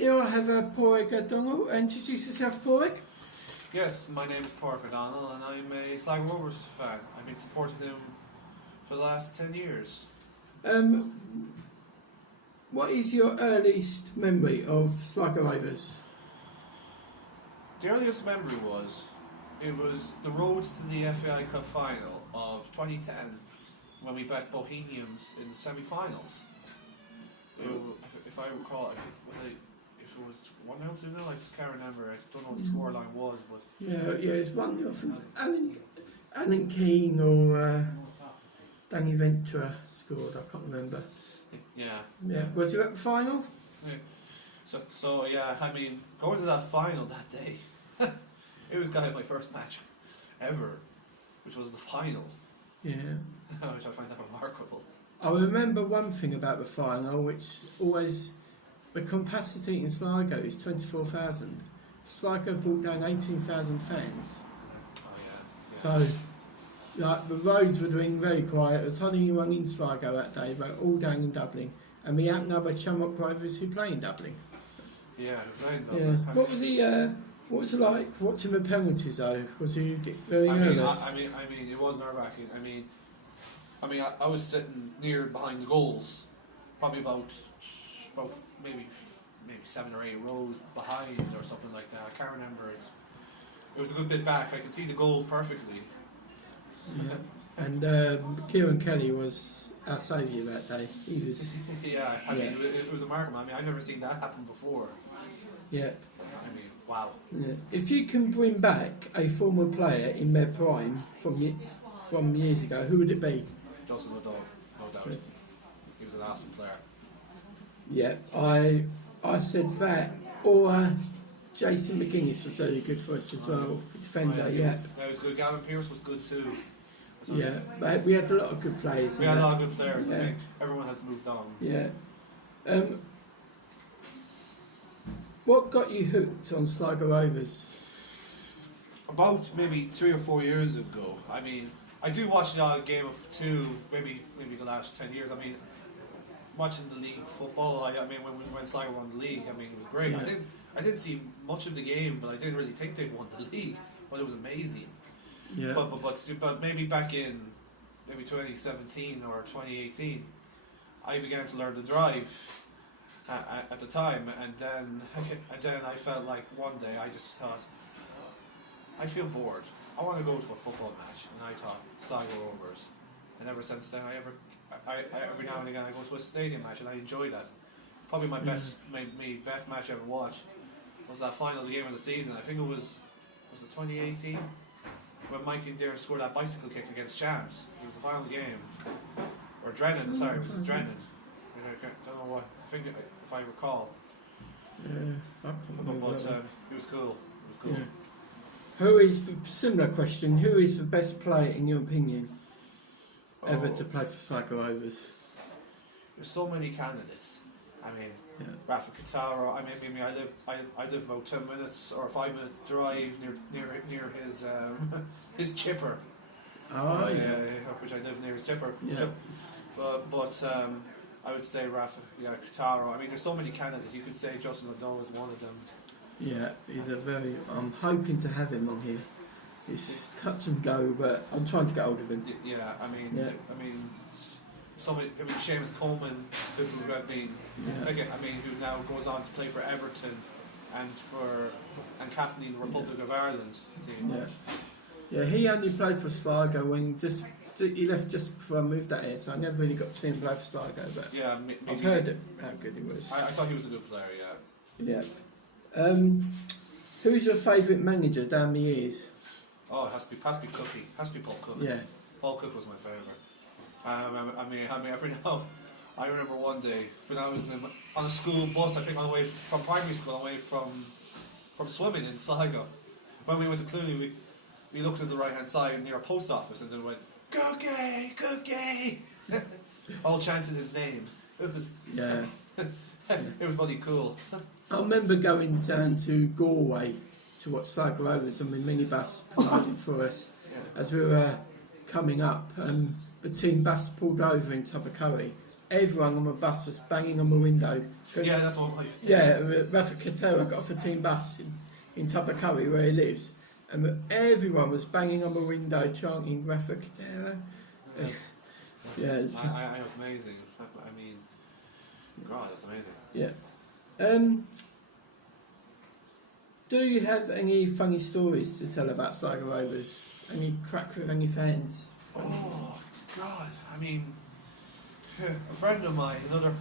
Here I have Pádraig O'Donnell. Introduce yourself, Pádraig. Yes, my name is Pádraig O'Donnell and I'm a Sligo Rovers fan. I've been supporting them for the last 10 years. What is your earliest memory of Sligo Rovers? The earliest memory was the road to the FAI Cup final of 2010 when we bet Bohemians in the semi-finals. If I recall, if it was 1-0, 2-0, I just can't remember. I don't know what the scoreline was, but Yeah, it's 1-0 from Alan Keane or Danny Ventura scored. I can't remember. Yeah. Was you at the final? Yeah. So yeah, I mean, going to that final that day, it was kind of my first match ever, which was the final. Yeah. Which I find that remarkable. I remember one thing about the final, which always, the capacity in Sligo is 24,000. Sligo brought down 18,000 fans. Oh yeah. So, like, the roads were doing very quiet. There was hardly anyone in Sligo that day. They were all down in Dublin, and we outnumbered Shamrock Rovers who play in Dublin. Yeah, the planes. Yeah. What was it like watching the penalties though? Was you very nervous? I mean, it was nerve-wracking. I mean, I was sitting near behind the goals, probably about maybe 7 or 8 rows behind or something like that. I can't remember. It was a good bit back. I could see the goal perfectly. Yeah. And Kieran Kelly was our saviour that day. He was. Yeah, I mean, it was remarkable. I mean, I've never seen that happen before. Yeah. I mean, wow. Yeah. If you can bring back a former player in their prime from years ago, who would it be? Justin O'Donnell, no doubt. He was an awesome player. Yeah, I said that, or Jason McGuinness was very good for us as well, defender. Yeah, that was good. Gavin Pearce was good too. Yeah, but we had a lot of good players. We had a lot of good players. Yeah. I think everyone has moved on. Yeah. What got you hooked on Sligo Rovers? About maybe 3 or 4 years ago. I mean, I do watch a game of two, maybe the last 10 years. I mean, watching the league football. I mean, when Sligo won the league, I mean, it was great. Yeah. I didn't see much of the game, but I didn't really think they won the league. But it was amazing. Yeah. But maybe back in maybe 2017 or 2018, I began to learn the drive at the time, and then I felt like one day I just thought, I feel bored. I want to go to a football match, and I thought Sligo Rovers. And ever since then, I every now and again I go to a stadium match, and I enjoy that. Probably my best match I ever watched was that final game of the season. I think it was it 2018 when Mike and Deere scored that bicycle kick against Shams. It was the final game, or Drennan. Sorry, it was Drennan. I don't know what. I think if I recall. Yeah, but it was cool. It was cool. Yeah. Who is the similar question? Who is the best player in your opinion ever to play for Sligo Rovers? There's so many candidates. I mean, Rafa Katara. I mean, I live about 10 minutes or 5 minutes drive near his his chipper. Oh yeah. Which I live near his chipper. Yeah. But I would say Rafa, Katara. I mean, there's so many candidates. You could say Justin O'Donnell is one of them. Yeah, he's a very. I'm hoping to have him on here. It's touch and go, but I'm trying to get hold of him. Yeah, I mean, somebody. I mean, Seamus Coleman, who now goes on to play for Everton and captaining the Republic of Ireland team. Yeah, he only played for Sligo when he left just before I moved out here, so I never really got to see him play for Sligo. But yeah, I've heard how good he was. I thought he was a good player. Yeah. Yeah. Who is your favourite manager down the years? Oh, it has to be Cookie. Has to be Paul Cook. Yeah. Paul Cook was my favourite. I mean, every now. I remember one day when I was on a school bus. I think on the way from primary school, on the way from swimming in Sligo. When we went to Clooney, we looked at the right hand side near a post office, and then went Cookie, Cookie, all chanting his name. It was it was bloody cool. I remember going down to Galway to watch Sligo Rovers, and the minibus provided for us as we were coming up. Between bus pulled over in Tubbercurry, everyone on the bus was banging on the window. Yeah, that's what. Yeah, Rafa Katera got off a team bus in Tubbercurry where he lives, and everyone was banging on the window chanting Rafa Katera. Yeah, Yeah, it's, I was amazing. I mean, God, that's amazing. yeah. Do you have any funny stories to tell about Sligo Rovers? Any crack with any fans? Oh God, I mean, a friend of mine, another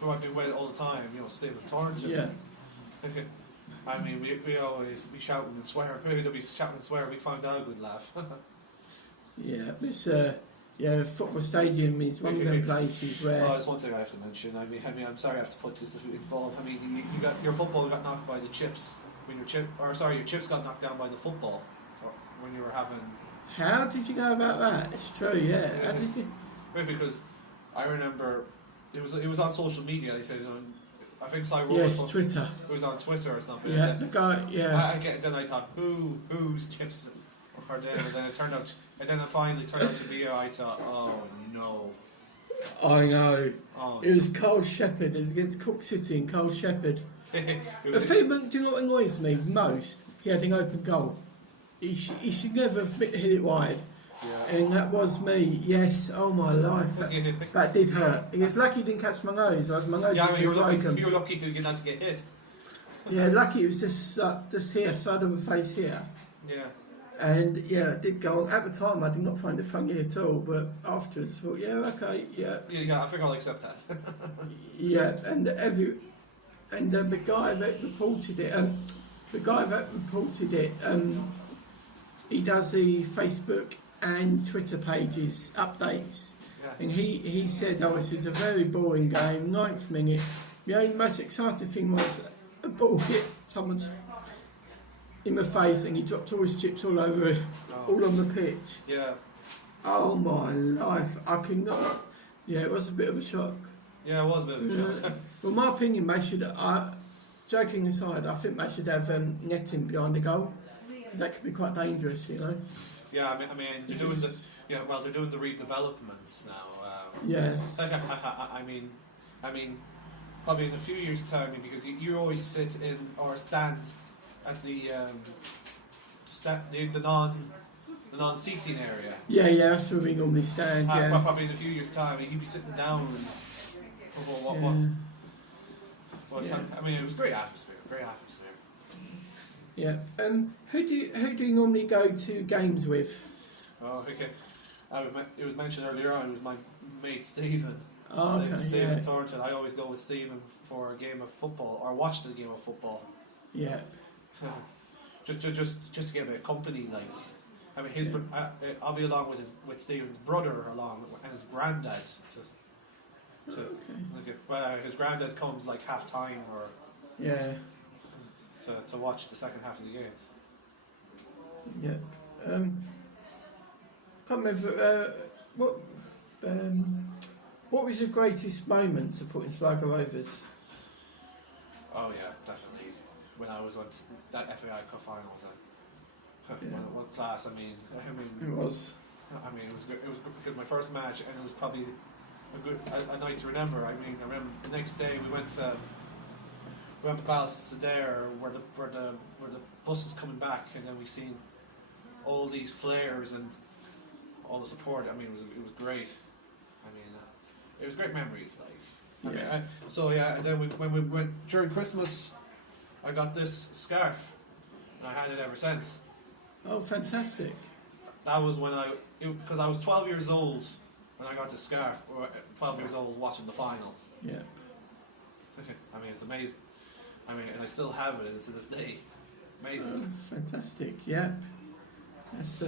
who I've been with all the time, you know, Stephen Torrington. Yeah. I mean, we always be shouting and swearing. Maybe they'll be shouting and swearing. We found out a good laugh. Yeah, this football stadium is one of them places where. Oh, there's one thing I have to mention. I mean, I'm sorry I have to put this involved. I mean, you got your football got knocked by the chips. When your chips got knocked down by the football, or when you were having. How did you go about that? It's true, yeah. How did you? Maybe because I remember it was on social media. They said, you know, I think Sligo Yes, Rovers Twitter. it was on Twitter or something. Yeah, And the guy. Yeah. then I thought, who's chips are there? And then it turned out, and then it finally turned out to be. I thought, oh no. I know. Oh. It was Carl Shepherd. It was against Cook City and Carl Shepherd. The thing, do you know what annoys me most? He had an open goal. He should never have hit it wide. Yeah. And that was me. Yes. Oh my life. That did hurt. He was lucky he didn't catch my nose. My nose Yeah, I was mean, you broken. were lucky to get not to get hit. Yeah, lucky it was just here, side of the face here. Yeah. And yeah, it did go on. At the time, I did not find it funny at all. But afterwards, I thought, yeah, okay, yeah. Yeah, I think I'll accept that. Yeah, and the guy that reported it, he does the Facebook and Twitter pages updates, Yeah. and he said, "Oh, this is a very boring game. 9th minute. The only most exciting thing was a ball hit someone's in the face, and he dropped all his chips all over it, all on the pitch. Yeah. Oh my life! I could not. Yeah, it was a bit of a shock. Yeah, it was a bit of a shock. Well, my opinion, they should. Joking aside, I think they should have netting behind the goal, because that could be quite dangerous, you know. Yeah, I mean, they're doing they're doing the redevelopments now. Yes. I mean, probably in a few years' time, because you always sit in or stand at the non-seating area. Yeah, that's where we normally stand. Yeah. Well, probably in a few years' time, you'd be sitting down and Yeah. I mean, it was great atmosphere. Great atmosphere. Yeah. Who do you normally go to games with? Oh, okay. It was mentioned earlier on. It was my mate Stephen. Oh, okay. Stephen Yeah. Thornton. I always go with Stephen for a game of football or watch the game of football. Yeah. just to get a bit of company, like. I mean, I'll be along with Stephen's brother and his granddad. His granddad comes like half time or Yeah. to watch the second half of the game. Yeah. Can't remember what was your greatest moment supporting Sligo Rovers? Oh yeah, definitely. When I was on that FAI Cup final, one class. I mean, It was. I mean, it was good. It was good because my first match, and it was probably a night to remember. I mean, I remember the next day we went to Balsadare where the bus was coming back, and then we seen all these flares and all the support. I mean, it was great. I mean, it was great memories. Like, Yeah. And then when we went during Christmas, I got this scarf, and I had it ever since. Oh, fantastic. That was because I was 12 years old when I got the scarf, or 12 years old watching the final. Yeah. I mean, it's amazing. I mean, and I still have it to this day. Amazing. Oh, fantastic. Yeah. That's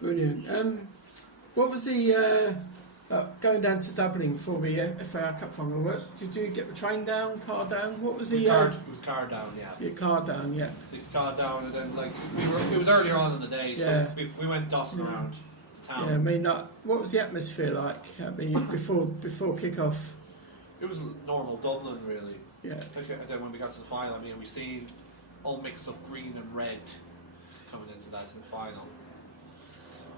brilliant. What was the going down to Dublin for the FAI Cup final? Did you get the train down, car down? What was the It was car down, yeah. Your car down, yeah. The car down, and then it was earlier on in the day, so we went dossing around town. Yeah, I mean, what was the atmosphere like? I mean, before kick-off. It was normal Dublin, really. Yeah. And then when we got to the final, I mean, we seen all mix of green and red coming into that in the final.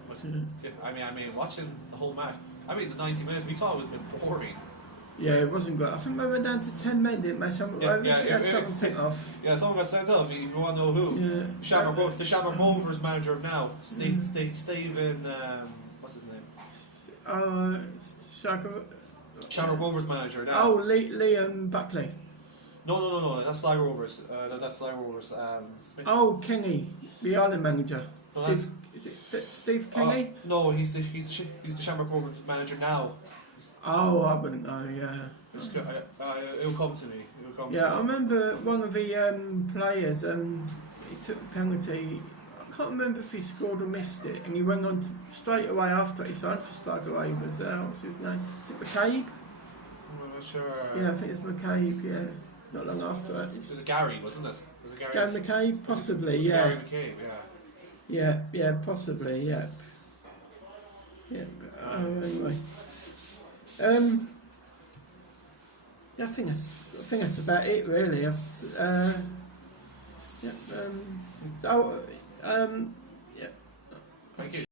But I mean, watching the whole match. I mean, the 90 minutes, we thought it was a bit boring. Yeah, it wasn't good. I think we went down to 10 men, didn't we? We had someone sent off. Yeah, someone got sent off. If you want to know who, Yeah. the Shamrock Rovers manager of now, Stephen. What's his name? Shamrock Rovers manager now. Oh, Liam Buckley. No. That's Sligo Rovers. That's Sligo Rovers. Oh, Kenny, the Ireland manager. No, Steve, is it Steve Kenny? No, he's the Shamrock Rovers manager now. Oh, I wouldn't know. Yeah. It'll come to me. I remember one of the players. He took a penalty. I can't remember if he scored or missed it, and he went on straight away after he signed for Sligo Rovers. What's his name? Is it McCabe? I'm not sure. Yeah, I think it's McCabe. Yeah, not long after it. It was Gary, wasn't it? Gary McCabe, possibly. Yeah. Yeah. Gary McCabe, Yeah, possibly. Yeah. Anyway. Yeah, I think that's about it, really. Yeah. Thank you.